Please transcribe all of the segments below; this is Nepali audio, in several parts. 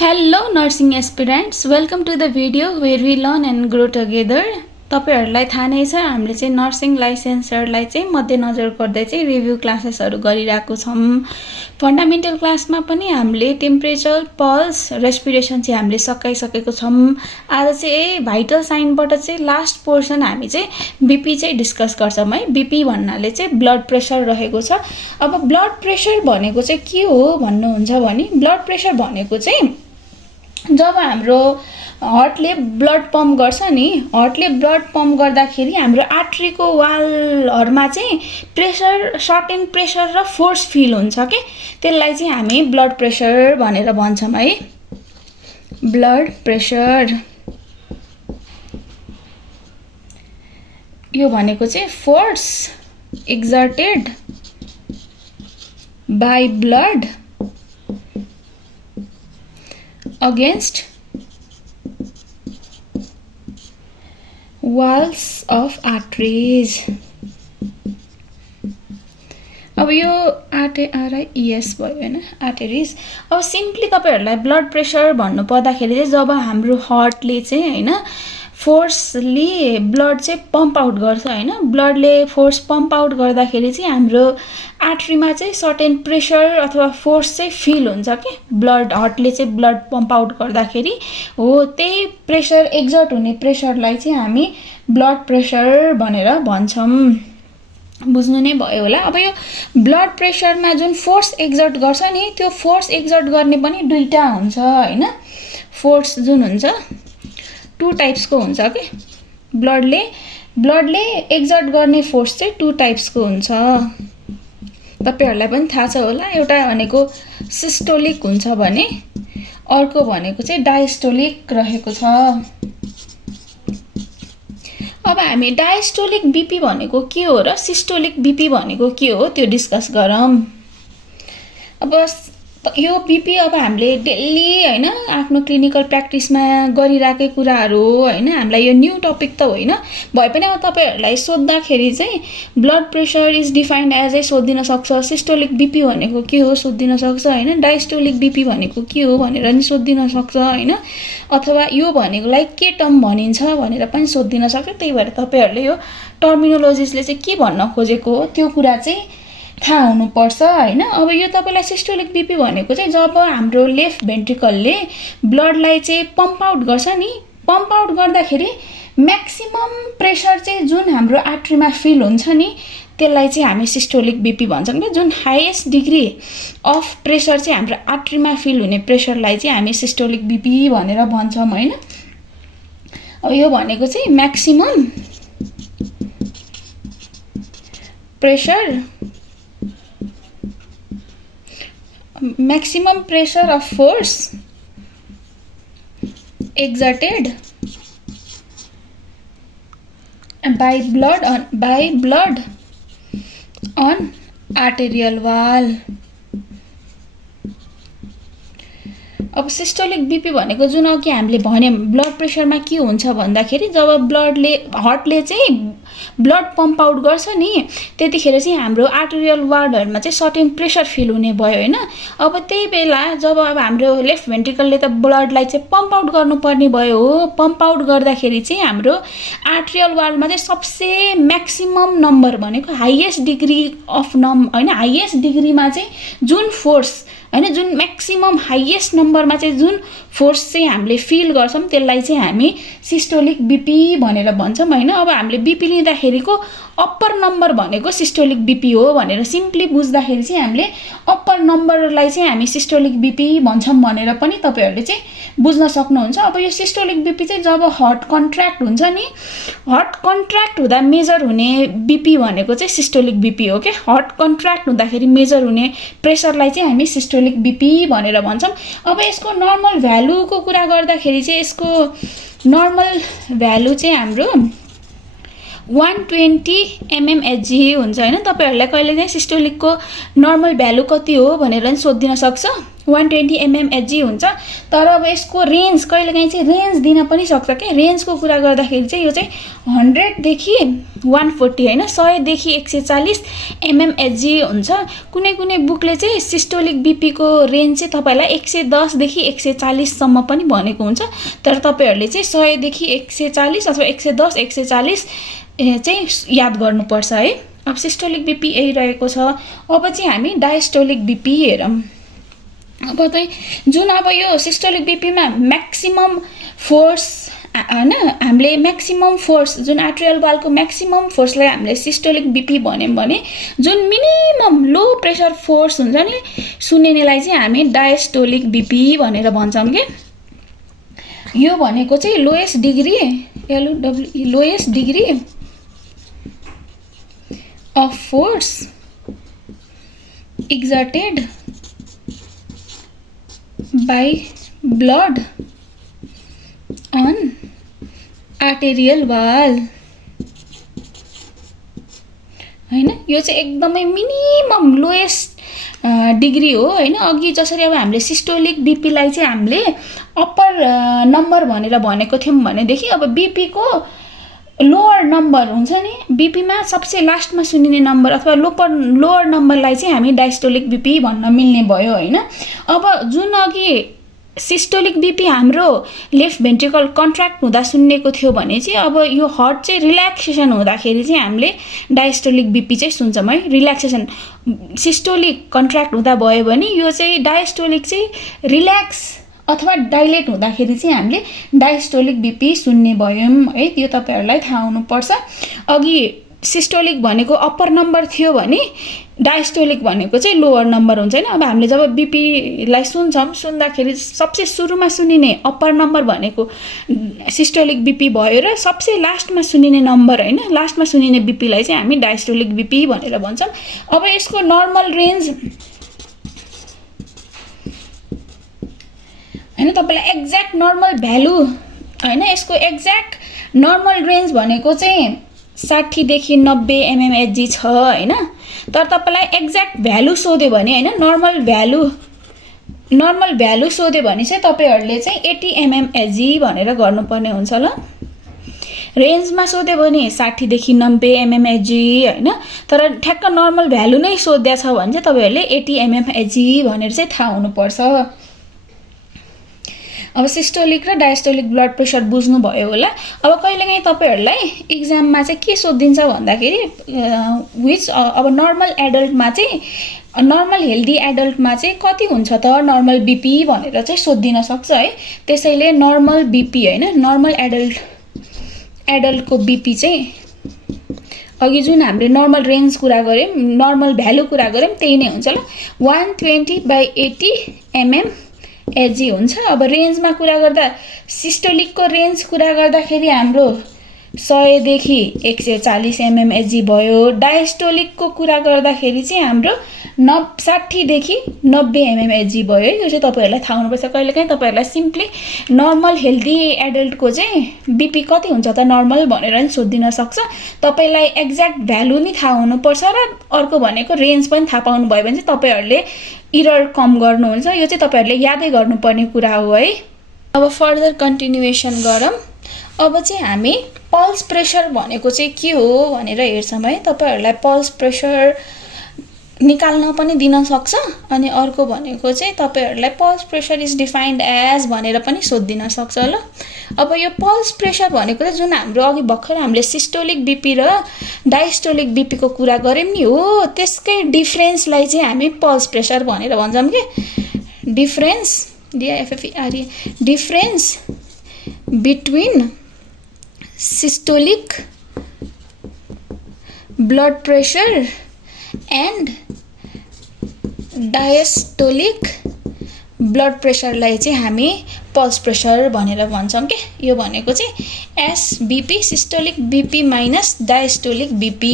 Hello nursing aspirants, welcome to the video where we learn and grow together. तपाईहरुलाई थाहा नै छ हामीले चाहिँ नर्सिङ लाइसेन्सहरुलाई चाहिँ मध्यनजर गर्दै चाहिँ रिभ्यू क्लासेसहरु गरिरहेको छौं। फन्डामेन्टल क्लासमा पनि हामीले टेम्परेचर, पल्स, रेस्पिरेसन चाहिँ हामीले सकाइसकेको छौं। आज चाहिँ भाइटल साइनबाट चाहिँ लास्ट पोर्सन हामी चाहिँ बीपी चाहिँ डिस्कस गर्छौं है। बीपी भन्नाले चाहिँ ब्लड प्रेसर रहेको छ। अब ब्लड प्रेसर भनेको चाहिँ के हो भन्नुहुन्छ भने ब्लड प्रेसर भनेको चाहिँ जब हाम्रो हार्टले ब्लड पम्प गर्छ नि, हार्टले ब्लड पम्प गर्दाखेरि हाम्रो आर्टरीको वालहरुमा चाहिँ प्रेसर, सर्टेन प्रेसर र फोर्स फिल हुन्छ के, त्यसलाई चाहिँ हामी ब्लड प्रेसर भनेर भन्छौं है। ब्लड प्रेसर यो भनेको चाहिँ force exerted by blood against walls of arteries। अब यो आरआईएस भयो हैन, आर्टरीज। अब सिम्पली तपाईहरुलाई ब्लड प्रेसर भन्नु पर्दाखेरि चाहिँ जब हाम्रो हार्टले चाहिँ हैन फोर्सली ब्लड चाहिँ पम्प आउट गर्छ हैन, ब्लडले फोर्स पम्प आउट गर्दाखेरि चाहिँ हाम्रो आर्टरीमा चाहिँ सर्टेन प्रेसर अथवा फोर्स चाहिँ फिल हुन्छ के, ब्लड हार्टले चाहिँ ब्लड पम्प आउट गर्दाखेरि हो त्यही प्रेसर एक्सर्ट हुने प्रेसरलाई चाहिँ हामी ब्लड प्रेसर भनेर भन्छौं। बुझ्नु नै भयो होला। अब यो ब्लड प्रेसरमा जुन फोर्स एक्सर्ट गर्छ नि, त्यो फोर्स एक्सर्ट गर्ने पनि दुईटा हुन्छ हैन। फोर्स जुन हुन्छ टु टाइप्सको हुन्छ के, ब्लडले एक्सर्ट गर्ने फोर्स चाहिँ टु टाइप्सको हुन्छ। तपाईहरुलाई पनि थाहा छ होला, एउटा भनेको सिस्टोलिक हुन्छ भने अर्को भनेको चाहिँ डायस्टोलिक रहेको छ। अब हामी डायस्टोलिक बीपी भनेको के हो र सिस्टोलिक बीपी भनेको के हो त्यो डिस्कस गरौँ। अब यो बीपी अब हामीले डेली हैन आफ्नो क्लिनिकल प्र्याक्टिसमा गरिराखेको कुराहरु हो हैन, हामीलाई यो न्यू टपिक त होइन भए पनि अब तपाईहरुलाई सोध्दाखेरि चाहिँ blood pressure is defined as a सोधिन सक्छ, सिस्टोलिक बीपी भनेको के हो सोधिन सक्छ हैन, डायस्टोलिक बीपी भनेको के हो भनेर नि सोधिन सक्छ हैन, अथवा यो भनेकोलाई के टर्म भनिन्छ भनेर पनि सोधिन सक्छ। त्यही भएर तपाईहरुले यो टर्मिनोलोजिसले चाहिँ के भन्न खोजेको हो त्यो कुरा चाहिँ थाहा हुनु पर्छ हैन। अब यो तपाईलाई सिस्टोलिक बीपी भनेको चाहिँ जब हाम्रो लेफ्ट भेन्ट्रिकलले ब्लडलाई चाहिँ पम्प आउट गर्छ नि, पम्प आउट गर्दाखेरि म्याक्सिमम प्रेसर चाहिँ जुन हाम्रो आर्टरीमा फिल हुन्छ नि त्यसलाई चाहिँ हामी सिस्टोलिक बीपी भन्छौं के। जुन हाईएस्ट डिग्री अफ प्रेसर चाहिँ हाम्रो आर्टरीमा फिल हुने प्रेसरलाई चाहिँ हामी सिस्टोलिक बीपी भनेर भन्छौं हैन। अब यो भनेको चाहिँ maximum pressure of force exerted by blood on arterial wall। अब सिस्टोलिक बीपी भनेको जुन अघि हामीले भन्यौं ब्लड प्रेसरमा के हुन्छ भन्दाखेरि जब हार्टले चाहिँ ब्लड पम्प आउट गर्छ नि त्यतिखेर चाहिँ हाम्रो आर्टेरियल वालहरुमा चाहिँ सर्टेन प्रेसर फिल हुने भयो हैन। अब त्यही बेला जब अब हाम्रो लेफ्ट भेन्ट्रिकलले त ब्लडलाई चाहिँ पम्प आउट गर्नुपर्ने भयो हो, पम्प आउट गर्दाखेरि चाहिँ हाम्रो आर्टेरियल वालमा चाहिँ सबसे म्याक्सिमम नम्बर भनेको हाईएस्ट डिग्री अफ हैन, हाईएस्ट डिग्रीमा चाहिँ जुन फोर्स हैन, जुन म्याक्सिमम हाईएस्ट नम्बरमा चाहिँ जुन फोर्स चाहिँ हामीले फिल गर्छौं त्यसलाई चाहिँ हामी सिस्टोलिक बीपी भनेर भन्छौं हैन। अब हामीले बीपी लिँदाखेरिको अप्पर नम्बर भनेको सिस्टोलिक बीपी हो भनेर सिम्पली बुझ्दाखेरि चाहिँ हामीले अप्पर नम्बरलाई चाहिँ हामी सिस्टोलिक बीपी भन्छौं भनेर पनि तपाईहरुले चाहिँ बुझ्न सक्नुहुन्छ। अब यो सिस्टोलिक बीपी चाहिँ जब हार्ट कन्ट्र्याक्ट हुन्छ नि, हार्ट कन्ट्र्याक्ट हुँदा मेजर हुने बीपी भनेको चाहिँ सिस्टोलिक बीपी हो के। हार्ट कन्ट्र्याक्ट हुँदाखेरि मेजर हुने प्रेसरलाई चाहिँ हामी सिस्टोलिक बीपी भनेर भन्छौं। अब यसको नर्मल भ्यालुको कुरा गर्दाखेरि चाहिँ यसको नर्मल भ्यालु चाहिँ हाम्रो 120 mmHg हुन्छ हैन। तपाईहरुलाई कहिले चाहिँ सिस्टोलिकको नर्मल भ्यालु कति हो भनेर नि सोधिन सक्छ। 120 mmHg हुन्छ। तर अब यसको रेन्ज कहिलेकाहीँ चाहिँ रेन्ज दिन पनि सक्छ के। रेन्जको कुरा गर्दाखेरि चाहिँ यो चाहिँ 100 देखि 140 हैन 100 देखि 140 mmHg हुन्छ। कुनै कुनै बुकले चाहिँ सिस्टोलिक बीपी को रेन्ज चाहिँ तपाईलाई 110 देखि 140 सम्म पनि भनेको हुन्छ। तर तपाईहरुले चाहिँ 100 देखि 140 अथवा 110 140 चाहिँ याद गर्नुपर्छ है। अब सिस्टोलिक बीपी यही रहेको छ। अब चाहिँ हामी डायस्टोलिक बीपी हेरौँ। अब चाहिँ जुन अब यो सिस्टोलिक बीपी मा म्याक्सिमम फोर्स हैन हामीले म्याक्सिमम फोर्स जुन आर्टेरियल वालको म्याक्सिमम फोर्सलाई हामीले सिस्टोलिक बीपी भन्यौं भने जुन मिनिमम लो प्रेसर फोर्स हुन्छ नि सुनिनेलाई चाहिँ हामी डायस्टोलिक बीपी भनेर भन्छौं के। यो भनेको चाहिँ lowest degree LOW lowest degree of force exerted by blood on arterial wall हैन। यो चाहिँ एकदमै मिनिमम लोएस्ट डिग्री हो हैन। अघि जसरी अब हामीले सिस्टोलिक बीपी लाई चाहिँ हामीले अप्पर नम्बर भनेर भनेको थियौं भनेदेखि अब बीपी को लोअर नम्बर हुन्छ नि बीपी मा सबसे लास्टमा सुनिने नम्बर अथवा लोअर नम्बरलाई चाहिँ हामी डायस्टोलिक बीपी भन्न मिल्ने भयो हैन। अब जुन अघि सिस्टोलिक बीपी हाम्रो लेफ्ट भेन्ट्रिकल कन्ट्र्याक्ट हुँदा सुन्नेको थियो भने चाहिँ अब यो हार्ट चाहिँ रिल्याक्सेसन हुँदाखेरि चाहिँ हामीले डायस्टोलिक बीपी चाहिँ सुन्छौं है। रिल्याक्सेसन सिस्टोलिक कन्ट्र्याक्ट हुँदा भयो भने यो चाहिँ डायस्टोलिक चाहिँ रिल्याक्स अथवा डाइलेट हुँदाखेरि चाहिँ हामीले डायस्टोलिक बीपी सुन्ने भयौं है। यो तपाईहरुलाई थाहा हुनु पर्छ। अघि सिस्टोलिक भनेको अप्पर नम्बर थियो भने डायस्टोलिक भनेको चाहिँ लोअर नम्बर हुन्छ हैन। अब हामीले जब बीपी लाई सुन्छौं सुन्दाखेरि सबसे सुरुमा सुनिने अप्पर नम्बर भनेको सिस्टोलिक बीपी भयो र सबसे लास्टमा सुनिने नम्बर हैन लास्टमा सुनिने बीपी लाई चाहिँ हामी डायस्टोलिक बीपी भनेर भन्छौं। अब यसको नर्मल रेन्ज हैन तपाईलाई एक्ज्याक्ट नर्मल भ्यालु हैन यसको एक्ज्याक्ट नर्मल रेन्ज भनेको चाहिँ 60 देखि 90 mmHg छ हैन। तर तपाईलाई एक्ज्याक्ट भ्यालु सोध्यो भने हैन नर्मल भ्यालु सोध्यो भने चाहिँ तपाईहरुले चाहिँ 80 mmHg भनेर गर्नुपर्ने हुन्छ ल। रेन्जमा सोध्यो भने 60 देखि 90 mmHg हैन। तर ठ्याक्क नर्मल भ्यालु नै सोध्या छ भने चाहिँ तपाईहरुले 80 mmHg भनेर चाहिँ थाहा हुनु पर्छ। अब सिस्टोलिक र डायस्टोलिक ब्लड प्रेशर बुझ्नु भयो होला। अब कहिलेकाहीँ तपाईहरुलाई एक्जाममा चाहिँ के सोधिन्छ भन्दाखेरि अब नर्मल एडल्टमा चाहिँ नर्मल हेल्दी एडल्टमा चाहिँ कति हुन्छ त नर्मल बीपी भनेर चाहिँ सोधिन सक्छ है। त्यसैले नर्मल बीपी हैन नर्मल एडल्टको बीपी चाहिँ अघि जुन हामीले नर्मल रेन्ज कुरा गर्यौं नर्मल भ्यालु कुरा गर्यौं त्यही नै हुन्छ ल। 120/80 mmHg हुन्छ। अब रेन्जमा कुरा गर्दा सिस्टोलिकको रेन्ज कुरा गर्दाखेरि हाम्रो 100 देखि 140 mmHg भयो। डायस्टोलिकको कुरा गर्दाखेरि चाहिँ हाम्रो 60 देखि 90 mmHg भयो। यो चाहिँ तपाईहरुलाई थाहा हुनुपर्छ। कहिलेकाहीँ तपाईहरुलाई सिम्पली नर्मल हेल्दी एडल्टको चाहिँ बीपी कति हुन्छ त नर्मल भनेर नि सोधिन सक्छ। तपाईलाई एक्ज्याक्ट भ्यालु नि थाहा हुनुपर्छ र अर्को भनेको रेन्ज पनि थाहा पाउनु भयो भने चाहिँ तपाईहरुले एरर कम गर्नुहुन्छ। यो चाहिँ तपाईहरुले यादै गर्नुपर्ने कुरा हो है। अब फर्दर कन्टिन्युएसन गरौँ। अब चाहिँ हामी पल्स प्रेशर भनेको चाहिँ के हो भनेर हेर्छौं है। तपाईहरुलाई पल्स प्रेशर निकाल्न पनि दिन सक्छ अनि अर्को भनेको चाहिँ तपाईहरुलाई pulse pressure is defined as भनेर पनि सोधिन सक्छ ल। अब यो पल्स प्रेशर भनेको चाहिँ जुन हाम्रो अघि भर्खर हामीले सिस्टोलिक बीपी र डायस्टोलिक बीपी को कुरा गर्यौं नि हो त्यसकै डिफरेन्सलाई चाहिँ हामी पल्स प्रेशर भनेर भन्छौं के। Difference between systolic blood pressure and diastolic blood प्रेशरलाई चाहिँ हामी पल्स प्रेशर भनेर भन्छौं के। यो भनेको चाहिँ SBP systolic BP minus diastolic BP.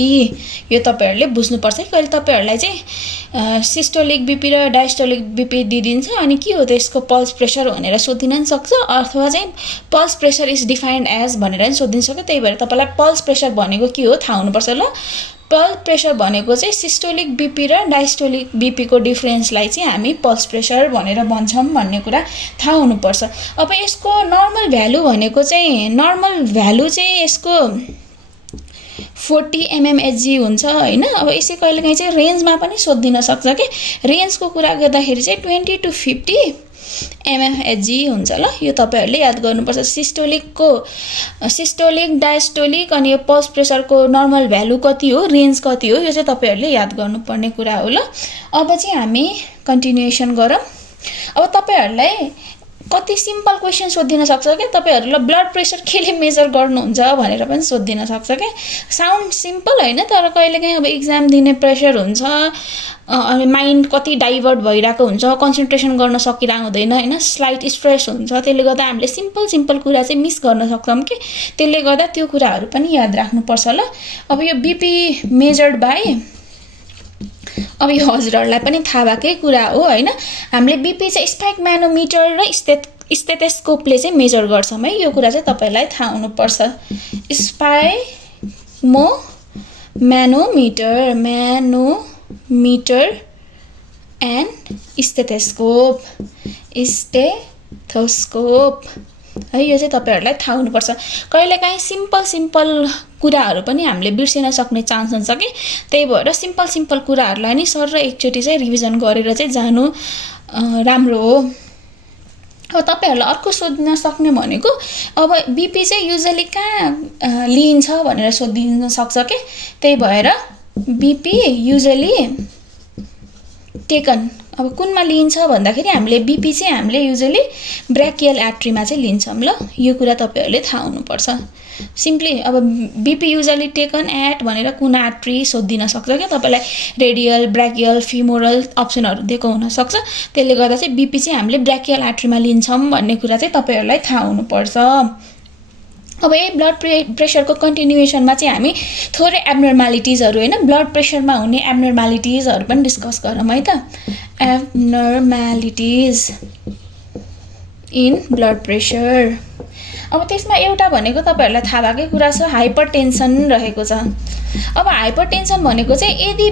यो तपाईहरुले बुझ्नुपर्छ है। कहिले तपाईहरुलाई चाहिँ सिस्टोलिक बीपी र डायस्टोलिक बीपी दिदिन्छ अनि के हो त यसको पल्स प्रेशर भनेर सोधिन नि सक्छ अथवा चाहिँ pulse pressure is defined as भनेर नि सोधिन सक्छ। त्यही भएर तपाईलाई पल्स प्रेशर भनेको के हो थाहा हुनुपर्छ ल। ब्लड प्रेसर भनेको चाहिँ सिस्टोलिक बीपी र डायस्टोलिक बीपी को डिफरेन्सलाई चाहिँ हामी पल्स प्रेसर भनेर भन्छौं भन्ने कुरा थाहा हुनुपर्छ। अब यसको नर्मल भ्यालु भनेको चाहिँ नर्मल भ्यालु चाहिँ यसको 40 mmHg हुन्छ हैन। अब यसै कहिलेकाहीँ चाहिँ रेन्जमा पनि सोधिन सक्छ के रेन्जको कुरा गर्दाखेरि चाहिँ 20 to 50 mmHg हुन्छ ल। यो तपाईहरुले याद गर्नुपर्छ। सिस्टोलिक डायस्टोलिक अनि यो पल्स प्रेसरको नर्मल भ्यालु कति हो रेन्ज कति हो यो चाहिँ तपाईहरुले याद गर्नुपर्ने कुरा हो ल। अब चाहिँ हामी कन्टिन्युएसन गरौँ। अब तपाईहरुलाई कति सिम्पल क्वेशन सोधिन सक्छ के तपाईहरुले ब्लड प्रेसर केले मेजर गर्नुहुन्छ भनेर पनि सोधिन सक्छ के। साउन्ड सिम्पल हैन तर कहिलेकाहीँ अब एक्जाम दिने प्रेसर हुन्छ अनि माइन्ड कति डाइभर्ट भइराको हुन्छ कन्सन्ट्रेसन गर्न सकिरा हुँदैन हैन स्लाइट स्ट्रेस हुन्छ त्यसले गर्दा हामीले सिम्पल कुरा चाहिँ मिस गर्न सक्छौं के त्यसले गर्दा त्यो कुराहरु पनि याद राख्नु पर्छ ल। अब यो बीपी मेजर्ड बाइ अब यो हजुरहरुलाई पनि थाहा भएकै कुरा हो हैन। हामीले बीपी चाहिँ स्पाइक म्यानोमिटर र स्टेथोस्कोपले चाहिँ मेजर गर्छौं है यो कुरा चाहिँ तपाईलाई थाहा हुनु पर्छ। म्यानोमिटर एन्ड स्टेथोस्कोप है यो चाहिँ तपाईहरुलाई थाहा हुनुपर्छ। कहिलेकाहीँ सिम्पल कुराहरु पनि हामीले बिर्सिन सक्ने चान्स हुन्छ कि त्यही भएर सिम्पल कुराहरुलाई नि सर र एकचोटी चाहिँ रिभिजन गरेर चाहिँ जानु राम्रो हो। अब तपाईहरुलाई अर्को सोध्न सक्ने भनेको अब बीपी चाहिँ युजुअली कहाँ लिइन्छ भनेर सोधिन सक्छ के त्यही भएर बीपी युजुअली टेकन अब कुनमा लिइन्छ भन्दाखेरि हामीले बीपी चाहिँ हामीले युजुअली ब्राकियल आर्टरीमा चाहिँ लिन्छौं ल। यो कुरा तपाईहरुले थाहा हुनुपर्छ। सिम्पली अब बीपी युजुअली टेकन एट भनेर कुन आर्टरी सोधिन सक्छ के तपाईलाई रेडियल ब्राकियल फिमोरल अप्सनहरु दिएको हुन सक्छ त्यसले गर्दा चाहिँ बीपी चाहिँ हामीले ब्राकियल आर्टरीमा लिन्छौं भन्ने कुरा चाहिँ तपाईहरुलाई थाहा हुनुपर्छ। अब यही ब्लड प्रेसरको कन्टिन्युएसनमा चाहिँ हामी थोरै एब्नर्मालिटिजहरु हैन ब्लड प्रेसरमा हुने एब्नर्मालिटिजहरु पनि डिस्कस गरौँ है त। एब्नर्मालिटिज इन ब्लड प्रेसर अब त्यसमा एउटा भनेको तपाईहरुलाई थाहा भएकै कुरा छ हाइपरटेन्सन रहेको छ। अब हाइपरटेन्सन भनेको चाहिँ यदि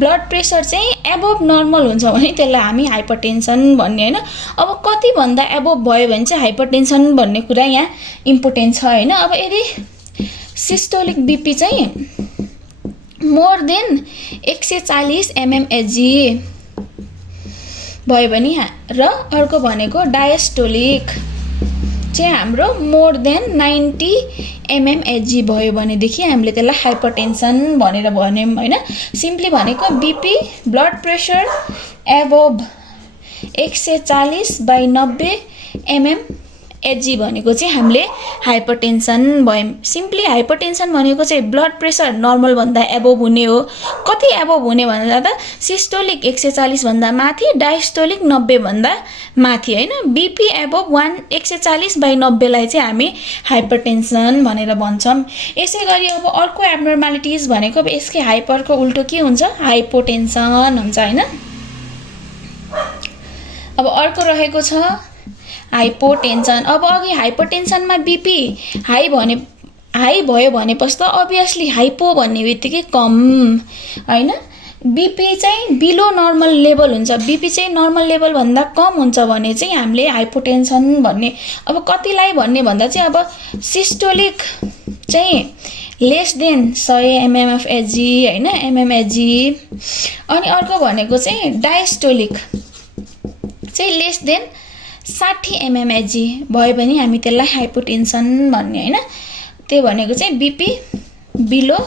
ब्लड प्रेसर चाहिँ एबोभ नर्मल हुन्छ भने त्यसलाई हामी हाइपरटेन्सन भन्ने हैन। अब कति भन्दा एबोभ भयो भने चाहिँ हाइपरटेन्सन भन्ने कुरा यहाँ इम्पोर्टेन्ट छ हैन। अब यदि सिस्टोलिक बीपी चाहिँ मोर देन 140 mmHg भयो भने र अर्को भनेको डायस्टोलिक चाहिँ हाम्रो मोर देन 90 mmHg भयो भनेदेखि हामीले त्यसलाई हाइपरटेन्सन भनेर भन्यौं हैन। सिम्पली भनेको BP blood pressure above 140/90 mmHg भनेको चाहिँ हामीले हाइपरटेन्सन भयौं। सिम्पली हाइपरटेन्सन भनेको चाहिँ ब्लड प्रेसर नर्मल भन्दा एबोभ हुने हो। कति एबोभ हुने भन्दा त सिस्टोलिक 140 भन्दा माथि डायस्टोलिक 90 भन्दा माथि हैन। बीपी एबोभ 140/90 लाई चाहिँ हामी हाइपरटेन्सन भनेर भन्छौं। यसैगरी अब अर्को एब्नर्मालिटिज भनेको अब यसकै हाइपरको उल्टो के हुन्छ हाइपोटेन्सन हुन्छ हैन। अब अर्को रहेको छ हाइपोटेन्सन। अब अघि हाइपरटेन्सनमा बीपी हाई भयो भनेपछि त अभियसली हाइपो भन्ने बित्तिकै कम हैन। बीपी चाहिँ बिलो नर्मल लेभल हुन्छ बीपी चाहिँ नर्मल लेभल भन्दा कम हुन्छ भने चाहिँ हामीले हाइपोटेन्सन भन्ने। अब कतिलाई भन्ने भन्दा चाहिँ अब सिस्टोलिक चाहिँ लेस देन 100 mmHg हैन mmHg अनि अर्को भनेको चाहिँ डायस्टोलिक चाहिँ लेस देन 60 mmHg भयो भने हामी त्यसलाई हाइपोटेन्सन भन्ने हैन। त्यो भनेको चाहिँ बीपी बिलो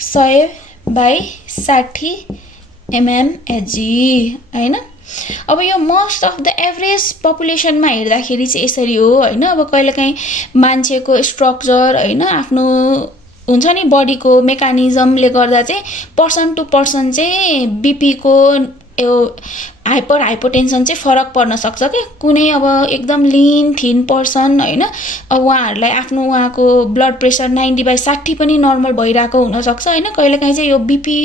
100/60 mmHg हैन। अब यो मोस्ट अफ द एभरेज पपुलेसनमा हेर्दाखेरि चाहिँ यसरी हो हैन। अब कहिलेकाहीँ मान्छेको स्ट्रक्चर हैन आफ्नो हुन्छ नि बडीको मेकानिजमले गर्दा चाहिँ पर्सन टु पर्सन चाहिँ बीपी को हाइपोटेन्सन चाहिँ फरक पर्न सक्छ के कुनै अब एकदम लिन थिन पर्सन हैन अब उहाँहरुलाई आफ्नो उहाँको ब्लड प्रेसर 90/60 पनि नर्मल भइराको हुन सक्छ हैन कहिलेकाहीँ चाहिँ यो बीपी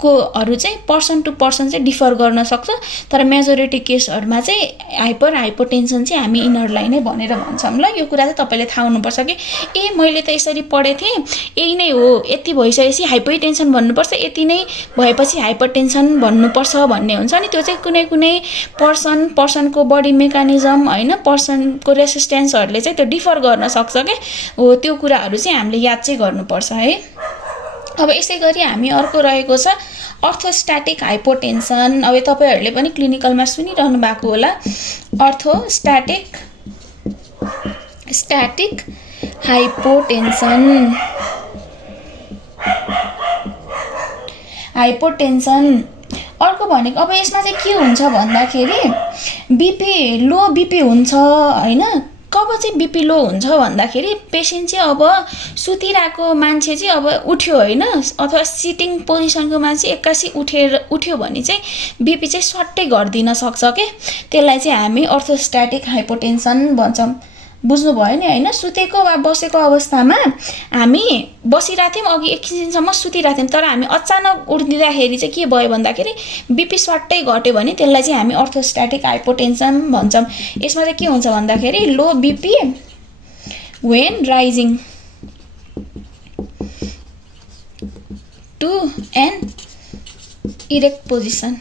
कोहरु चाहिँ पर्सन टु पर्सन चाहिँ डिफर गर्न सक्छ तर मेजोरिटी केसहरुमा चाहिँ हाइपोटेन्सन चाहिँ हामी इनरलाई नै भनेर भन्छौं ल यो कुरा चाहिँ तपाईले थाहा हुनुपर्छ कि ए मैले त यसरी पढे थिए यही नै हो यति भइसकेपछि हाइपोटेन्सन भन्नुपर्छ यति नै भएपछि हाइपरटेन्सन भन्नुपर्छ भन्ने हुन्छ नि त्यो चाहिँ कुनै पर्सनको बडी मेकानिजम हैन पर्सनको रेसिस्टेन्सहरुले चाहिँ त्यो डिफर गर्न सक्छ के हो त्यो कुराहरु चाहिँ हामीले याद चाहिँ गर्नुपर्छ है अब यसैगरी हामी अर्को रहेको छ अर्थोस्ट्याटिक हाइपोटेन्सन अब तपाईहरुले पनि क्लिनिकलमा सुनिरहनु भएको होला अर्थोस्ट्याटिक हाइपोटेन्सन अर्को भनेको अब यसमा चाहिँ के हुन्छ भन्दाखेरि लो बीपी हुन्छ हैन कब चाहिँ बीपी लो हुन्छ भन्दाखेरि पेशेन्ट चाहिँ अब सुतिराको मान्छे चाहिँ अब उठ्यो हैन अथवा सिटिङ पोजिसनको मान्छे एक्कासी उठ्यो भने चाहिँ बीपी चाहिँ सट्टै घट्दिन सक्छ के त्यसलाई चाहिँ हामी अर्थोस्ट्याटिक हाइपोटेन्सन भन्छौं बुझ्नु भयो नि हैन सुतेको वा बसेको अवस्थामा हामी बसिराथ्यौं अघि एकछिनसम्म सुतिराथ्यौं तर हामी अचानक उठ्दिँदाखेरि चाहिँ के भयो भन्दाखेरि बीपी सट्टै घट्यो भने त्यसलाई चाहिँ हामी अर्थोस्ट्याटिक हाइपोटेन्सन भन्छौं यसमा चाहिँ के हुन्छ भन्दाखेरि low BP when rising to an erect position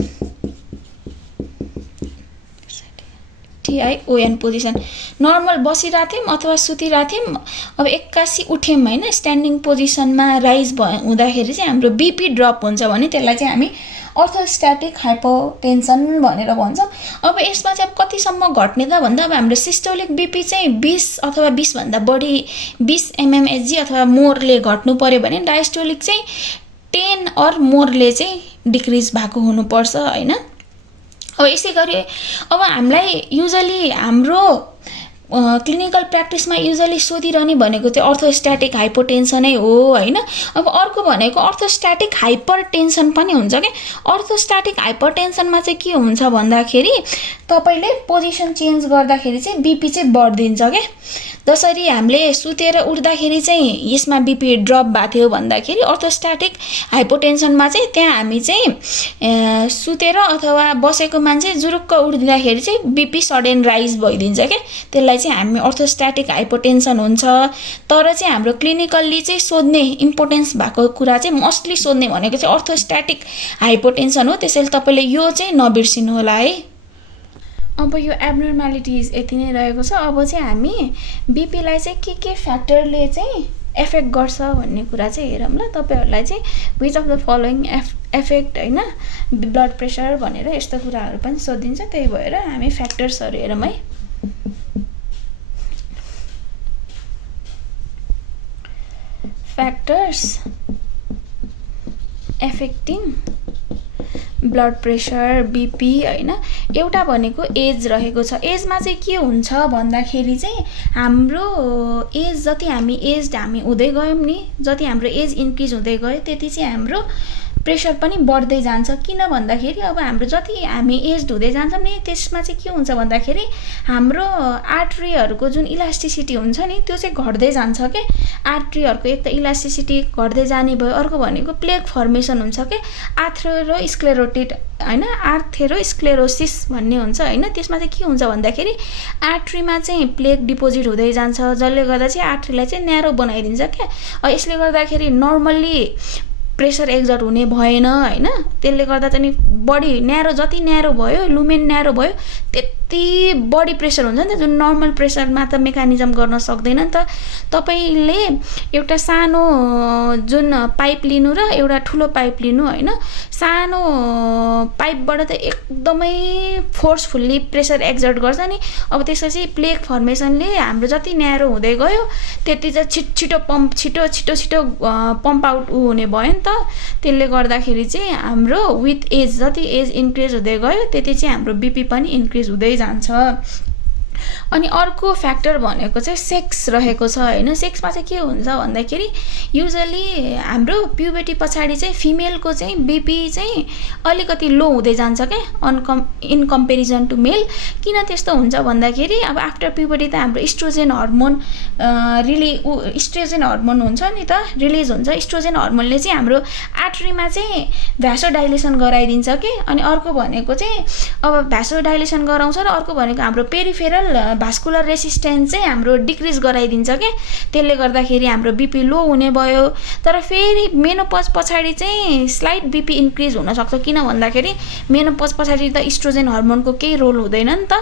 TION position normal बसिराथ्यौं अथवा सुतिराथ्यौं अब एक्कासी उठ्यौं हैन स्ट्यान्डिङ पोजिसनमा राइज हुँदाखेरि चाहिँ हाम्रो बीपी ड्रप हुन्छ भने त्यसलाई चाहिँ हामी अर्थोस्ट्याटिक हाइपोटेन्सन भनेर भन्छौं अब यसमा चाहिँ कतिसम्म घट्ने त भन्दा अब हाम्रो सिस्टोलिक बीपी चाहिँ 20 अथवा 20 भन्दा बढी 20 mmHg अथवा मोरले घट्नु पर्यो भने डायस्टोलिक चाहिँ 10 और मोरले चाहिँ डिक्रिज भएको हुनुपर्छ हैन अब यसैगरी अब हामीलाई युजुअली हाम्रो क्लिनिकल प्र्याक्टिसमा युजुअली सोधिरहने भनेको चाहिँ अर्थोस्ट्याटिक हाइपोटेन्सनै हो हैन अब अर्को भनेको अर्थोस्ट्याटिक हाइपरटेन्सन पनि हुन्छ के अर्थोस्ट्याटिक हाइपरटेन्सनमा चाहिँ के हुन्छ भन्दाखेरि तपाईले पोजिसन चेन्ज गर्दाखेरि चाहिँ बीपी चाहिँ बढ्दिन्छ के जसरी हामीले सुतेर उठ्दाखेरि चाहिँ यसमा बीपी ड्रप भएको थियो भन्दाखेरि अर्थोस्ट्याटिक हाइपोटेन्सनमा चाहिँ त्यहाँ हामी चाहिँ सुतेर अथवा बसेको मान्छे जुरुक्क उठ्दिँदाखेरि चाहिँ बीपी सडन राइज भइदिन्छ के त्यसलाई चाहिँ हामी अर्थोस्ट्याटिक हाइपोटेन्सन हुन्छ तर चाहिँ हाम्रो क्लिनिकल्ली चाहिँ सोध्ने इम्पोर्टेन्स भएको कुरा चाहिँ मोस्टली सोध्ने भनेको चाहिँ अर्थोस्ट्याटिक हाइपोटेन्सन हो त्यसैले तपाईले यो चाहिँ नबिर्सिनु होला है अब यो एब्नर्मालिटिज यति नै रहेको छ अब चाहिँ हामी बीपी लाई चाहिँ के फ्याक्टरले चाहिँ एफेक्ट गर्छ भन्ने कुरा चाहिँ हेरौँ ल तपाईहरुलाई चाहिँ which of the following effect हैन ब्लड प्रेसर भनेर यस्तो कुराहरु पनि सोधिन्छ त्यही भएर हामी फ्याक्टर्सहरु हेरौँ है factors affecting blood pressure BP हैन एउटा भनेको एज रहेको छ एजमा चाहिँ के हुन्छ भन्दाखेरि चाहिँ हाम्रो एज जति हामी हुँदै गयौं नि जति हाम्रो एज इन्क्रिज हुँदै गयो त्यति चाहिँ हाम्रो प्रेसर पनि बढ्दै जान्छ किन भन्दाखेरि अब हाम्रो जति हामी एज हुँदै जान्छौं नि त्यसमा चाहिँ के हुन्छ भन्दाखेरि हाम्रो आर्टरीहरुको जुन इलास्टिसिटी हुन्छ नि त्यो चाहिँ घट्दै जान्छ के आर्टरीहरुको एक त इलास्टिसिटी घट्दै जाने भयो अर्को भनेको प्लेक फर्मेसन हुन्छ के आर्थेरोस्क्लेरोटिड हैन आर्थेरोस्क्लेरोसिस भन्ने हुन्छ हैन त्यसमा चाहिँ के हुन्छ भन्दाखेरि आर्टरीमा चाहिँ प्लेक डिपोजिट हुँदै जान्छ जसले गर्दा चाहिँ आर्टरीलाई चाहिँ न्यारो बनाइदिन्छ के यसले गर्दाखेरि नर्मल्ली प्रेसर एक्जर्ट हुने भएन हैन त्यसले गर्दा चाहिँ बडी न्यारो जति न्यारो भयो लुमेन न्यारो भयो त्यति बडी प्रेसर हुन्छ नि त जुन नर्मल प्रेसरमा त मेकानिजम गर्न सक्दैन नि त तपाईले एउटा सानो जुन पाइप लिनु र एउटा ठुलो पाइप लिनु हैन सानो पाइपबाट त एकदमै फोर्सफुल्ली प्रेसर एक्जर्ट गर्छ नि अब त्यसपछि प्लेक फर्मेसनले हाम्रो जति न्यारो हुँदै गयो त्यति चाहिँ छिटो पम्प आउट हुने भयो नि त त्यसले गर्दाखेरि चाहिँ हाम्रो विथ एज जति एज इन्क्रिज हुँदै गयो त्यति चाहिँ हाम्रो बीपी पनि इन्क्रिज हुँदै जान्छ अनि अर्को फ्याक्टर भनेको चाहिँ सेक्स रहेको छ हैन। सेक्समा चाहिँ के हुन्छ भन्दाखेरि युजुअली हाम्रो प्युबर्टी पछाडि चाहिँ फिमेलको चाहिँ बीपी चाहिँ अलिकति लो हुँदै जान्छ के इन कम्पेरिजन टु मेल। किन त्यस्तो हुन्छ भन्दाखेरि अब आफ्टर प्युबर्टी त हाम्रो इस्ट्रोजेन हर्मोन इस्ट्रोजेन हर्मोन हुन्छ नि त, रिलिज हुन्छ। इस्ट्रोजेन हर्मोनले चाहिँ हाम्रो आर्टरीमा चाहिँ भ्यासोडाइलेसन गराइदिन्छ के। अनि अर्को भनेको चाहिँ अब भ्यासोडाइलेसन गराउँछ र अर्को भनेको हाम्रो पेरिफेरल भास्कुलर रेसिस्टेन्स चाहिँ हाम्रो डिक्रिज गराइदिन्छ के। त्यसले गर्दाखेरि हाम्रो बीपी लो हुने भयो। तर फेरि मेनोपज पछाडि चाहिँ स्लाइट बीपी इन्क्रिज हुनसक्छ। किन भन्दाखेरि मेनोपज पछाडि त इस्ट्रोजेन हर्मोनको केही रोल हुँदैन नि त,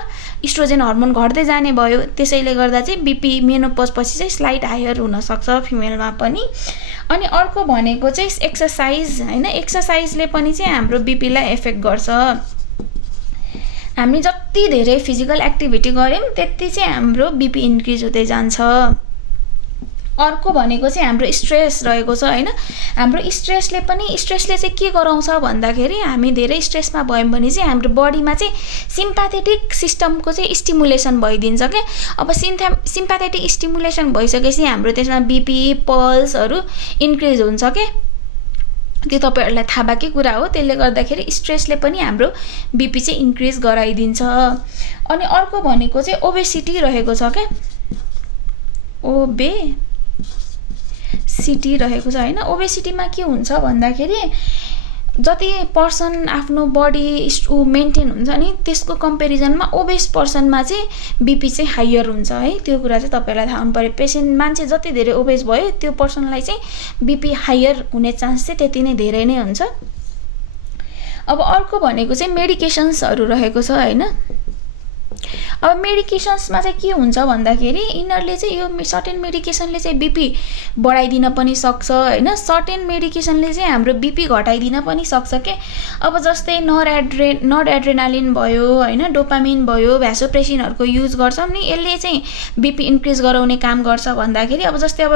इस्ट्रोजेन हर्मोन घट्दै जाने भयो। त्यसैले गर्दा चाहिँ बीपी मेनोपज पछि चाहिँ स्लाइट हायर हुनसक्छ फिमेलमा पनि। अनि अर्को भनेको चाहिँ एक्सर्साइज हैन। एक्सर्साइजले पनि चाहिँ हाम्रो बीपीलाई एफेक्ट गर्छ। हामी जति धेरै फिजिकल एक्टिभिटी गर्यौं त्यति चाहिँ हाम्रो बीपी इन्क्रिज हुँदै जान्छ। अर्को भनेको चाहिँ हाम्रो स्ट्रेस रहेको छ हैन। हाम्रो स्ट्रेसले चाहिँ के गराउँछ भन्दाखेरि हामी धेरै स्ट्रेसमा भयौं भने चाहिँ हाम्रो बडीमा चाहिँ सिम्प्याथेटिक सिस्टमको चाहिँ स्टिमुलेसन भइदिन्छ के। अब सिम्प्याथेटिक स्टिमुलेसन भइसकेपछि हाम्रो त्यसमा बीपी पल्सहरु इन्क्रिज हुन्छ के। त्यो तपाईहरुलाई थाहा भएकै कुरा हो। त्यसले गर्दाखेरि स्ट्रेसले पनि हाम्रो बीपी चाहिँ इन्क्रिज गराइदिन्छ। अनि अर्को भनेको चाहिँ ओबेसिटी रहेको छ के। ओबेसिटी रहेको छ हैन। ओबेसिटीमा के हुन्छ भन्दाखेरि जति पर्सन आफ्नो बडी मेन्टेन हुन्छ नि त्यसको कम्पेरिजनमा ओबेस पर्सनमा चाहिँ बीपी चाहिँ हायर हुन्छ है। त्यो कुरा चाहिँ तपाईहरुलाई थाहा हुनु पर्यो। पेशेन्ट मान्छे जति धेरै ओबेस भयो त्यो पर्सनलाई चाहिँ बीपी हायर हुने चान्स चाहिँ त्यति नै धेरै नै हुन्छ। अब अर्को भनेको चाहिँ मेडिकेसन्सहरु रहेको छ हैन। अब मेडिकेसन्समा चाहिँ के हुन्छ भन्दाखेरि यिनीहरुले चाहिँ यो सर्टेन मेडिकेसनले चाहिँ बीपी बढाइदिन पनि सक्छ हैन। सर्टेन मेडिकेसनले चाहिँ हाम्रो बीपी घटाइदिन पनि सक्छ के। अब जस्तै नोरएड्रेनालिन भयो हैन, डोपामिन भयो, भ्यासोप्रेसिनहरुको युज गर्छौं नि, यसले चाहिँ बीपी इन्क्रिज गराउने काम गर्छ भन्दाखेरि अब जस्तै अब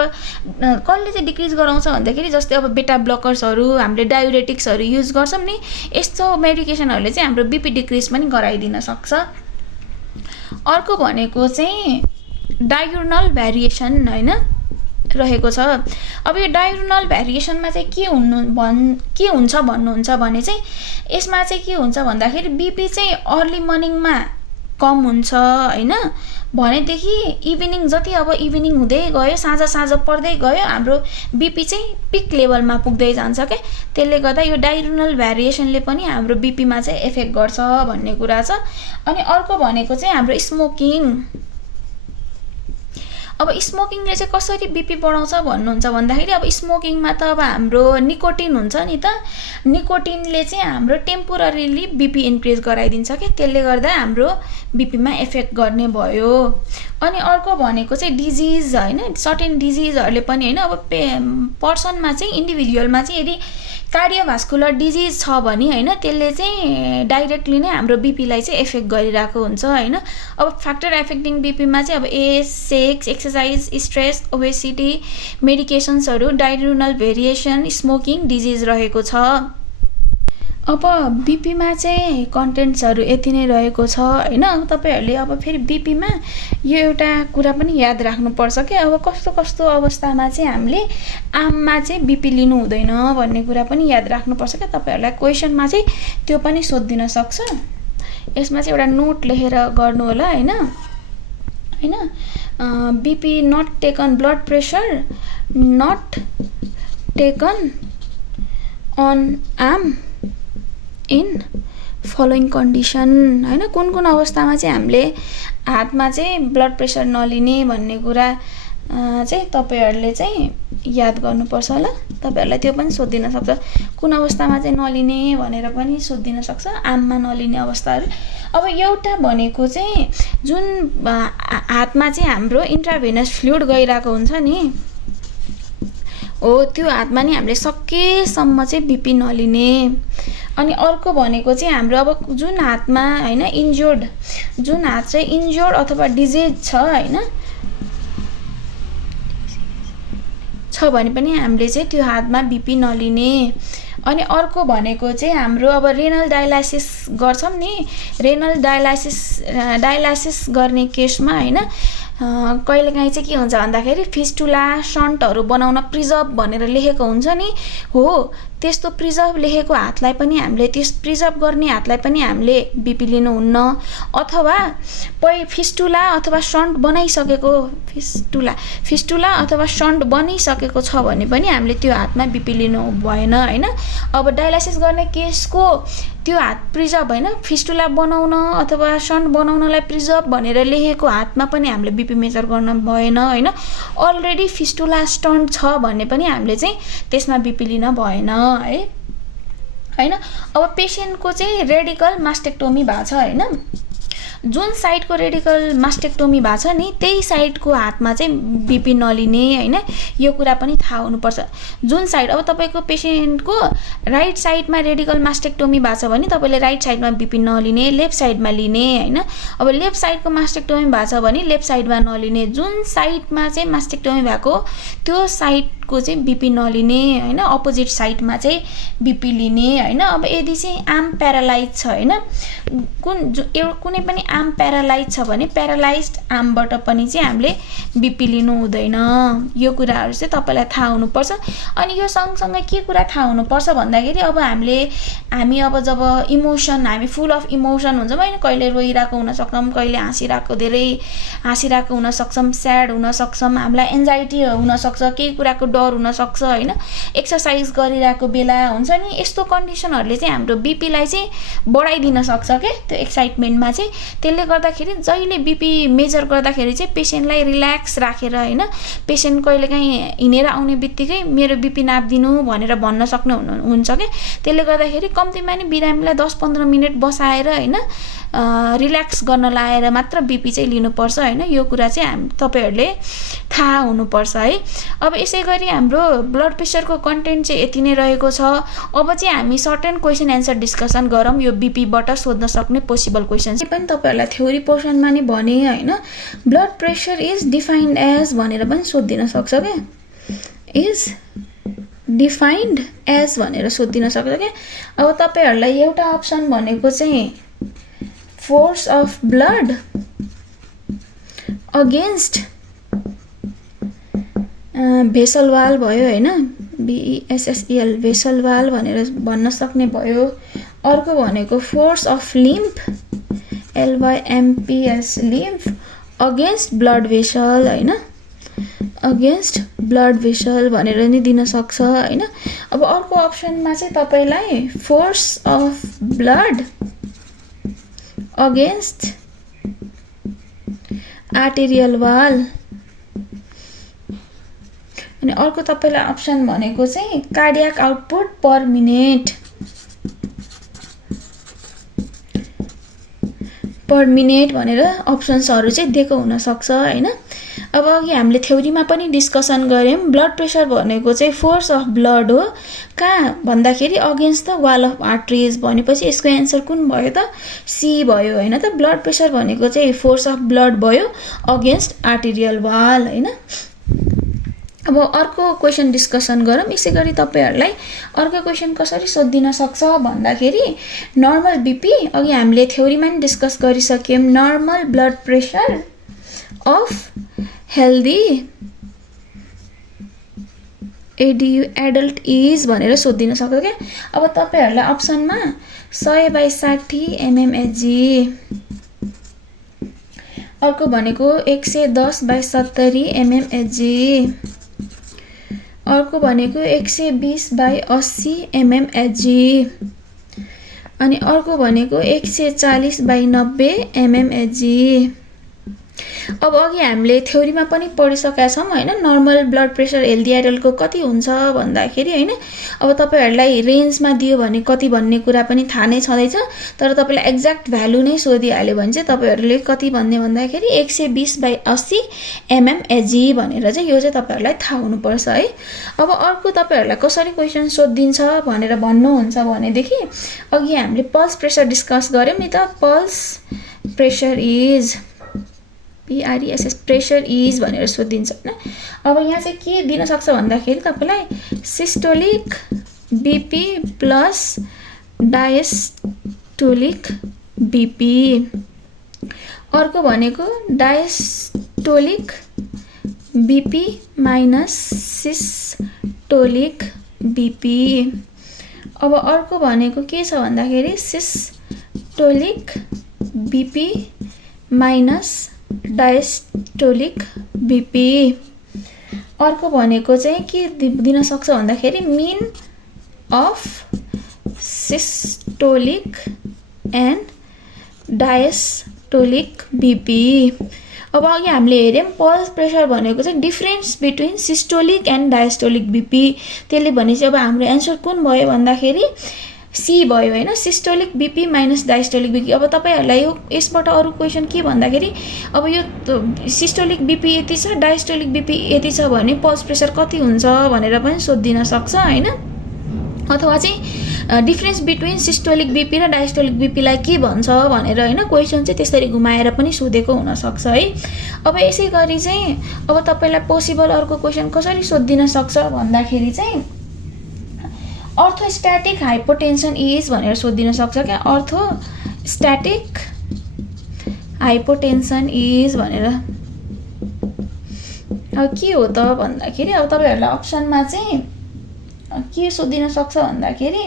कसले चाहिँ डिक्रिज गराउँछ भन्दाखेरि जस्तै अब बेटा ब्लकर्सहरु, हामीले डायुरेटिक्सहरु युज गर्छौं नि, यस्तो मेडिकेसनहरुले चाहिँ हाम्रो बीपी डिक्रिज पनि गराइदिन सक्छ। अर्को भनेको चाहिँ डायurnal भेरिएसन हैन रहेको छ। अब यो डायurnal भेरिएसनमा चाहिँ के हुन्छ भन्नुहुन्छ भने चाहिँ यसमा चाहिँ के हुन्छ भन्दाखेरि बीपी चाहिँ अर्ली मर्निङमा कम हुन्छ हैन, भनेदेखि इभिनिङ जति अब इभिनिङ हुँदै गयो, साँझ पर्दै गयो, हाम्रो बीपी चाहिँ पिक लेभलमा पुग्दै जान्छ के। त्यसले गर्दा यो डायurnal भेरिएसनले पनि हाम्रो बीपीमा चाहिँ एफेक्ट गर्छ भन्ने कुरा छ। अनि अर्को भनेको चाहिँ हाम्रो स्मोकिङ। अब स्मोकिङले चाहिँ कसरी बीपी बढाउँछ भन्नुहुन्छ भन्दाखेरि अब स्मोकिङमा त अब हाम्रो निकोटिन हुन्छ नि त, निकोटिनले चाहिँ हाम्रो टेम्पोररीली बीपी इन्क्रिज गराइदिन्छ के। त्यसले गर्दा हाम्रो बीपीमा एफेक्ट गर्ने भयो। अनि अर्को भनेको चाहिँ डिजिज हैन। सर्टेन डिजिजहरुले पनि हैन अब पर्सनमा चाहिँ इन्डिभिजुअलमा चाहिँ यदि कार्डियोभास्कुलर डिजिज छ भने हैन त्यसले चाहिँ डाइरेक्टली नै हाम्रो बीपीलाई चाहिँ एफेक्ट गरिरहेको हुन्छ हैन। अब फ्याक्टर एफेक्टिङ बीपीमा चाहिँ अब age, sex, exercise, stress, obesity, मेडिकेसन्सहरु, डायurnal भेरिएसन, स्मोकिङ, डिजिज रहेको छ। अब बीपीमा चाहिँ कन्टेन्ट्सहरु यति नै रहेको छ हैन। तपाईहरुले अब फेरि बीपीमा यो एउटा कुरा पनि याद राख्नुपर्छ के। अब कस्तो कस्तो अवस्थामा चाहिँ हामीले आममा चाहिँ बीपी लिनु हुँदैन भन्ने कुरा पनि याद राख्नुपर्छ के। तपाईहरुलाई क्वेशनमा चाहिँ त्यो पनि सोधिदिन सक्छ। यसमा चाहिँ एउटा नोट लेखेर गर्नु होला हैन। BP not taken, blood pressure not taken on arm in following condition हैन। कुन अवस्थामा चाहिँ हामीले हातमा चाहिँ ब्लड प्रेसर नलिने भन्ने कुरा चाहिँ तपाईहरुले चाहिँ याद गर्नुपर्छ होला। तपाईहरुलाई त्यो पनि सोधिदिन सक्छ। कुन अवस्थामा चाहिँ नलिने भनेर पनि सोधिदिन सक्छ, आममा नलिने अवस्थाहरु। अब एउटा भनेको चाहिँ जुन हातमा चाहिँ हाम्रो इन्ट्राभेनस फ्लुइड गइराको हुन्छ नि हो, त्यो हातमा नि हामीले सकेसम्म चाहिँ बीपी नलिने। अनि अर्को भनेको चाहिँ हाम्रो अब जुन हातमा हैन जुन हात चाहिँ इन्जर्ड अथवा डिजिज छ हैन छ भने पनि हामीले चाहिँ त्यो हातमा बीपी नलिने। अनि अर्को भनेको चाहिँ हाम्रो अब रेनल डायलाइसिस गर्छौं नि, रेनल डायलाइसिस गर्ने केसमा हैन कहिलेकाहीँ चाहिँ के हुन्छ भन्दाखेरि फिस्टुला शन्टहरू बनाउन प्रिजर्भ भनेर लेखेको हुन्छ नि, हो त्यस्तो प्रिजर्भ लेखेको हातलाई पनि हामीले त्यस प्रिजर्भ गर्ने हातलाई पनि हामीले बिपी लिनुहुन्न, अथवा फिस्टुला अथवा शन्ट बनाइसकेको फिस्टुला अथवा शन्ट बनिसकेको छ भने पनि हामीले त्यो हातमा बिपी लिनु भएन हैन। अब डायलाइसिस गर्ने केसको त्यो हात प्रिजर्भ हैन, फिस्टुला बनाउन अथवा शन्ट बनाउनलाई प्रिजर्भ भनेर लेखेको हातमा पनि हामीले बिपी मेजर गर्न भएन हैन। अलरेडी फिस्टुला स्टन्ट छ भने पनि हामीले चाहिँ त्यसमा बिपी लिन भएन है हैन। अब पेशेन्टको चाहिँ रेडिकल मास्टेक्टोमी भएको छ हैन, जुन साइडको रेडिकल मास्टेक्टोमी भएको छ नि त्यही साइडको हातमा चाहिँ बिपी नलिने हैन, यो कुरा पनि थाहा हुनुपर्छ। जुन साइड अब तपाईको पेशेन्टको राइट साइडमा रेडिकल मास्टेक्टोमी भएको छ भने तपाईले राइट साइडमा बिपी नलिने, लेफ्ट साइडमा लिने हैन। अब लेफ्ट साइडको मास्टेक्टोमी भएको छ भने लेफ्ट साइडमा नलिने, जुन साइडमा चाहिँ मास्टेक्टोमी भएको त्यो साइडको चाहिँ बिपी नलिने हैन, अपोजिट साइडमा चाहिँ बिपी लिने हैन। अब यदि चाहिँ आर्म प्यारालाइज छ हैन, कुनै पनि आर्म प्यारालाइज छ भने प्यारालाइज्ड आर्मबाट पनि चाहिँ हामीले बिपी लिनु हुँदैन, यो कुराहरु चाहिँ तपाईलाई थाहा हुनुपर्छ। अनि यो सँगसँगै के कुरा थाहा हुनुपर्छ भन्दाखेरि अब हामी अब जब इमोसन हामी फुल अफ इमोसन हुन्छौं हैन, कहिले रोइराको हुन सक्छौं, कहिले हाँसिराको धेरै हाँसिराको हुन सक्छौं, स्याड हुन सक्छौं, हामीलाई एन्जाइटी हुन सक्छ, केही कुराको डर हुन सक्छ हैन, एक्सरसाइज गरिराको बेला हुन्छ नि, यस्तो कन्डिसनहरुले चाहिँ हाम्रो बिपी लाई चाहिँ बढाइदिन सक्छ के त्यो एक्साइटमेन्टमा चाहिँ। त्यसले गर्दाखेरि जहिले बिपी मेजर गर्दाखेरि चाहिँ पेशेन्टलाई रिल्याक्स राखेर हैन, पेशेन्ट कहिलेकाहीँ हिनेर आउने बित्तिकै मेरो बिपी नाप्दिनु भनेर भन्न सक्नु हुन्छ के। त्यसले गर्दाखेरि कम्तीमा नि बिरामीलाई 10-15 मिनेट बसाएर हैन रिल्याक्स गर्न लाएर मात्र बिपी चाहिँ लिनुपर्छ हैन, यो कुरा चाहिँ तपाईहरुले थाहा हुनुपर्छ है। अब यसैगरी हाम्रो ब्लड प्रेसरको कन्टेन्ट चाहिँ यति नै रहेको छ। अब चाहिँ हामी short and question answer discussion गरौँ, यो बिपी बाट सोध्न सक्ने पोसिबल क्वेशन्स पनि तपाईहरुलाई थ्योरी पोर्सनमा नि भने हैन। Blood pressure is defined as भनेर पनि सोधिन सक्छ के, इज डिफाइन्ड एज भनेर सोधिन सक्छ के। अब तपाईहरुलाई एउटा अप्सन भनेको चाहिँ force of blood against vessel wall भयो हैन, BESSEL भेसल वाल भनेर भन्न सक्ने भयो। अर्को भनेको force of lymph LYMPS lymph against blood vessel हैन, अगेन्स्ट ब्लड भेसल भनेर नि दिन सक्छ हैन। अब अर्को अप्सनमा चाहिँ तपाईलाई force of blood against arterial wall, अनि अर्को तपाईलाई अप्सन भनेको चाहिँ कार्डियक आउटपुट पर मिनेट भनेर अप्सन्सहरु चाहिँ दिएको हुन सक्छ हैन। अब अघि हामीले थ्योरीमा पनि डिस्कसन गर्यौं, ब्लड प्रेसर भनेको चाहिँ फोर्स अफ ब्लड हो कहाँ भन्दाखेरि against the wall of arteries, भनेपछि यसको एन्सर कुन भयो त, सी भयो हैन त। ब्लड प्रेसर भनेको चाहिँ फोर्स अफ ब्लड भयो अगेन्स्ट आर्टेरियल वाल हैन। अब अर्को क्वेशन डिस्कसन गरौँ। यसैगरी तपाईहरुलाई अर्को क्वेशन कसरी सोधिन सक्छ भन्दाखेरि नर्मल बिपी अघि हामीले थ्योरीमा नि डिस्कस गरिसक्यौं, normal blood pressure of healthy adult is भनेर सोधिन सक्छ के। अब तपाईहरुलाई अप्सनमा 100/60 mmHg, अर्को भनेको 110/70 mmHg, अर्को भनेको 120/80 mmHg, अनि अर्को भनेको 140/90 mmHg। अब अघि हामीले थ्योरीमा पनि पढिसकेका छौं हैन, नर्मल ब्लड प्रेसर हेल्दी एडल्टको कति हुन्छ भन्दाखेरि हैन। अब तपाईहरुलाई रेन्जमा दियो भने कति भन्ने कुरा पनि थाहा नै छँदैछ, तर तपाईलाई एक्ज्याक्ट भ्यालु नै सोधिहाल्यो भने चाहिँ तपाईहरुले कति भन्ने भन्दाखेरि 120/80 mmHg भनेर चाहिँ यो चाहिँ तपाईहरुलाई थाहा हुनुपर्छ है। अब अर्को तपाईहरुलाई कसरी क्वेशन सोधिन्छ भनेर भन्नुहुन्छ भनेदेखि अघि हामीले पल्स प्रेसर डिस्कस गर्यौं नि त, pulse pressure is PRESS pressure is भनेर सोधिन्छ हैन। अब यहाँ चाहिँ के दिन सक्छ भन्दाखेरि तपाईलाई systolic BP plus diastolic BP। अर्को भनेको diastolic BP minus systolic BP। अब अर्को भनेको के छ भन्दाखेरि systolic BP minus diastolic BP। अर्को भनेको चाहिँ के दिन सक्छ भन्दाखेरि mean of systolic and diastolic BP। अब अघि हामीले हेर्यौं पल्स प्रेसर भनेको चाहिँ difference between systolic and diastolic BP। त्यसले भनेपछि अब हाम्रो एन्सर कुन भयो भन्दाखेरि सी भयो हैन, systolic BP minus diastolic BP। अब तपाईहरुलाई यसबाट अरु क्वेशन के भन्दाखेरि अब यो सिस्टोलिक BP यति छ डायस्टोलिक BP यति छ भने पल्स प्रेसर कति हुन्छ भनेर पनि सोधिदिन सक्छ हैन, अथवा चाहिँ डिफरेन्स बिट्विन सिस्टोलिक BP र डायस्टोलिक BP लाई के भन्छ भनेर हैन क्वेशन चाहिँ त्यसरी घुमाएर पनि सोधेको हुन सक्छ है। अब यसै गरी चाहिँ अब तपाईलाई पोसिबल अर्को क्वेशन कसरी सोधिदिन सक्छ भन्दाखेरि चाहिँ अर्थोस्ट्याटिक हाइपोटेन्सन इज भनेर सोधिदिन सक्छ क्या, अर्थोस्ट्याटिक हाइपोटेन्सन इज भनेर। अब के हो त भन्दाखेरि अब तपाईहरुलाई अप्सनमा चाहिँ के सोधिदिन सक्छ भन्दाखेरि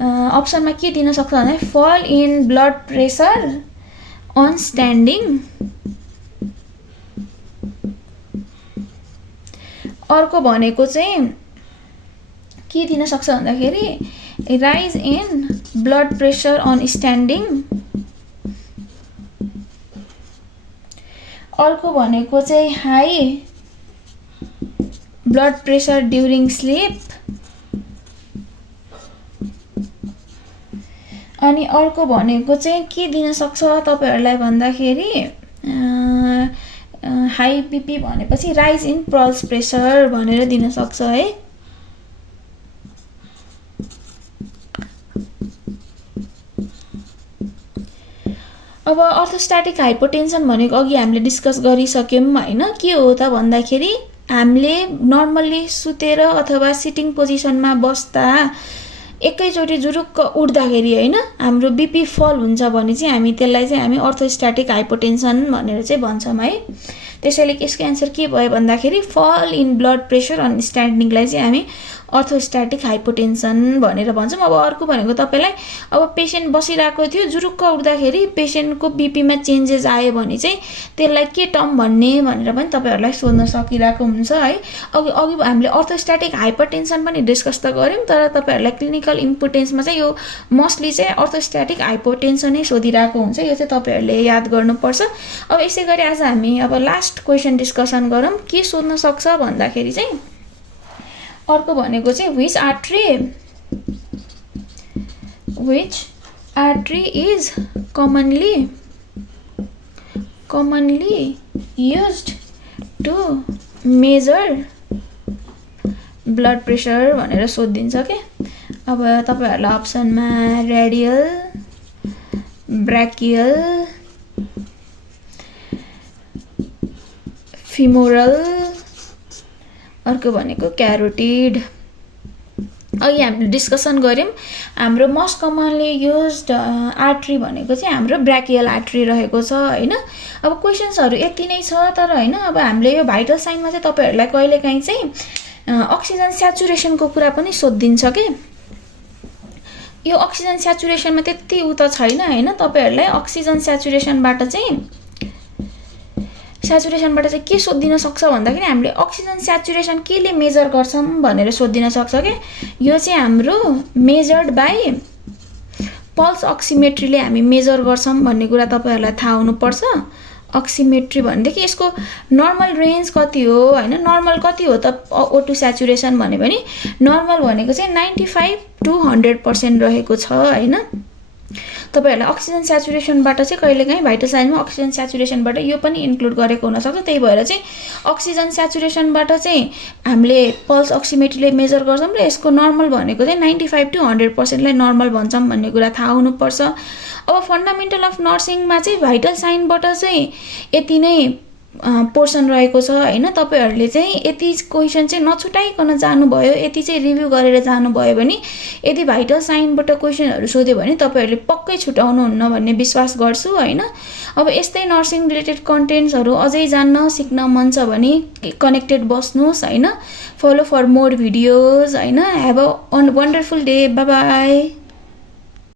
अप्सनमा के दिन सक्छ भन्दा fall in blood pressure on standing. अर्को भनेको चाहिँ के दिन सक्छ भन्दाखेरि rise in blood pressure on standing. अर्को भनेको चाहिँ high blood pressure during sleep. अनि अर्को भनेको चाहिँ के दिन सक्छ तपाईहरुलाई भन्दाखेरि हाई BP भनेपछि राइज इन पल्स प्रेसर भनेर दिन सक्छ है। अब अर्थोस्ट्याटिक हाइपोटेन्सन भनेको अघि हामीले डिस्कस गरिसक्यौं हैन, के हो त भन्दाखेरि हामीले नर्मली सुतेर अथवा सिटिङ पोजिसनमा बस्दा एकैचोटी जुरुक्क उठ्दाखेरि हैन हाम्रो BP फल हुन्छ भने चाहिँ हामी त्यसलाई चाहिँ हामी अर्थोस्ट्याटिक हाइपोटेन्सन भनेर चाहिँ भन्छौं है। त्यसैले यसको आन्सर के भयो भन्दाखेरि फल इन ब्लड प्रेसर अन स्ट्यान्डिङलाई चाहिँ हामी अर्थोस्ट्याटिक हाइपोटेन्सन भनेर भन्छौं। अब अर्को भनेको तपाईलाई अब पेशेन्ट बसिरहेको थियो जुरुक्क उठ्दाखेरि पेशेन्टको BP मा चेन्जेस आयो भने चाहिँ त्यसलाई के टर्म भन्ने भनेर पनि तपाईहरुलाई सोध्न सकिरहेको हुन्छ है। अघि हामीले अर्थोस्ट्याटिक हाइपरटेन्सन पनि डिस्कस त गर्यौं, तर तपाईहरुलाई क्लिनिकल इम्पोर्टेन्समा चाहिँ यो मोस्टली चाहिँ अर्थोस्ट्याटिक हाइपोटेन्सन नै सोधिरहेको हुन्छ, यो चाहिँ तपाईहरुले याद गर्नुपर्छ। अब यसैगरी आज हामी अब लास्ट क्वेशन डिस्कसन गरौँ। के सोध्न सक्छ भन्दाखेरि चाहिँ अर्को भनेको चाहिँ which artery is commonly used to measure blood pressure भनेर सोधिदिन्छ के। अब तपाईहरुलाई अप्सनमा रेडियल, ब्राकियल, फिमोरल, अर्को भनेको क्यारोटिड। अघि हामीले डिस्कसन गर्यौं हाम्रो मोस्ट कमनली युज्ड आर्टरी भनेको चाहिँ हाम्रो ब्राकियल आर्टरी रहेको छ हैन। अब क्वेशन्सहरु यति नै छ, तर हैन अब हामीले यो भाइटल साइनमा चाहिँ तपाईहरुलाई कहिलेकाहीँ चाहिँ अक्सिजन स्याचुरेसनको कुरा पनि सोधिदिन्छ के। यो अक्सिजन स्याचुरेसनमा त्यति उ त छैन हैन, तपाईहरुलाई अक्सिजन स्याचुरेसनबाट चाहिँ के सोधिदिन सक्छ भन्दाखेरि हामीले अक्सिजन स्याचुरेसन केले मेजर गर्छौं भनेर सोधिदिन सक्छ के। यो चाहिँ हाम्रो मेजर्ड बाइ पल्स अक्सिमेट्रीले हामी मेजर गर्छौं भन्ने कुरा तपाईहरुलाई थाहा हुनुपर्छ। अक्सिमेट्री भनेदेखि यसको नर्मल रेन्ज कति हो हैन, नर्मल कति हो त O2 स्याचुरेसन भन्ने पनि नर्मल भनेको चाहिँ 95 to 100% रहेको छ हैन। तपाईहरुलाई अक्सिजन स्याचुरेसनबाट चाहिँ कहिलेकाहीँ भाइटल साइनमा अक्सिजन स्याचुरेसनबाट यो पनि इन्क्लुड गरेको हुन सक्छ। त्यही भएर चाहिँ अक्सिजन स्याचुरेसनबाट चाहिँ हामीले पल्स अक्सिमेट्रीले मेजर गर्छौं र यसको नर्मल भनेको चाहिँ 95 to 100% लाई नर्मल भन्छौं भन्ने कुरा थाहा हुनुपर्छ। अब फन्डामेन्टल अफ नर्सिङमा चाहिँ भाइटल साइनबाट चाहिँ यति नै पोर्सन रहेको छ हैन। तपाईहरुले चाहिँ यति क्वेशन चाहिँ नछुटाइकन जानुभयो, यति चाहिँ रिभ्यू गरेर जानुभयो भने, यदि भाइटल साइनबाट क्वेशनहरु सोध्यो भने तपाईहरुले पक्कै छुटाउनुहुन्न भन्ने विश्वास गर्छु हैन। अब यस्तै नर्सिङ रिलेटेड कन्टेन्ट्सहरु अझै जान्न सिक्न मन छ भने कनेक्टेड बस्नुस् हैन। फलो फर मोर भिडियोज हैन। Have a wonderful day. Bye bye.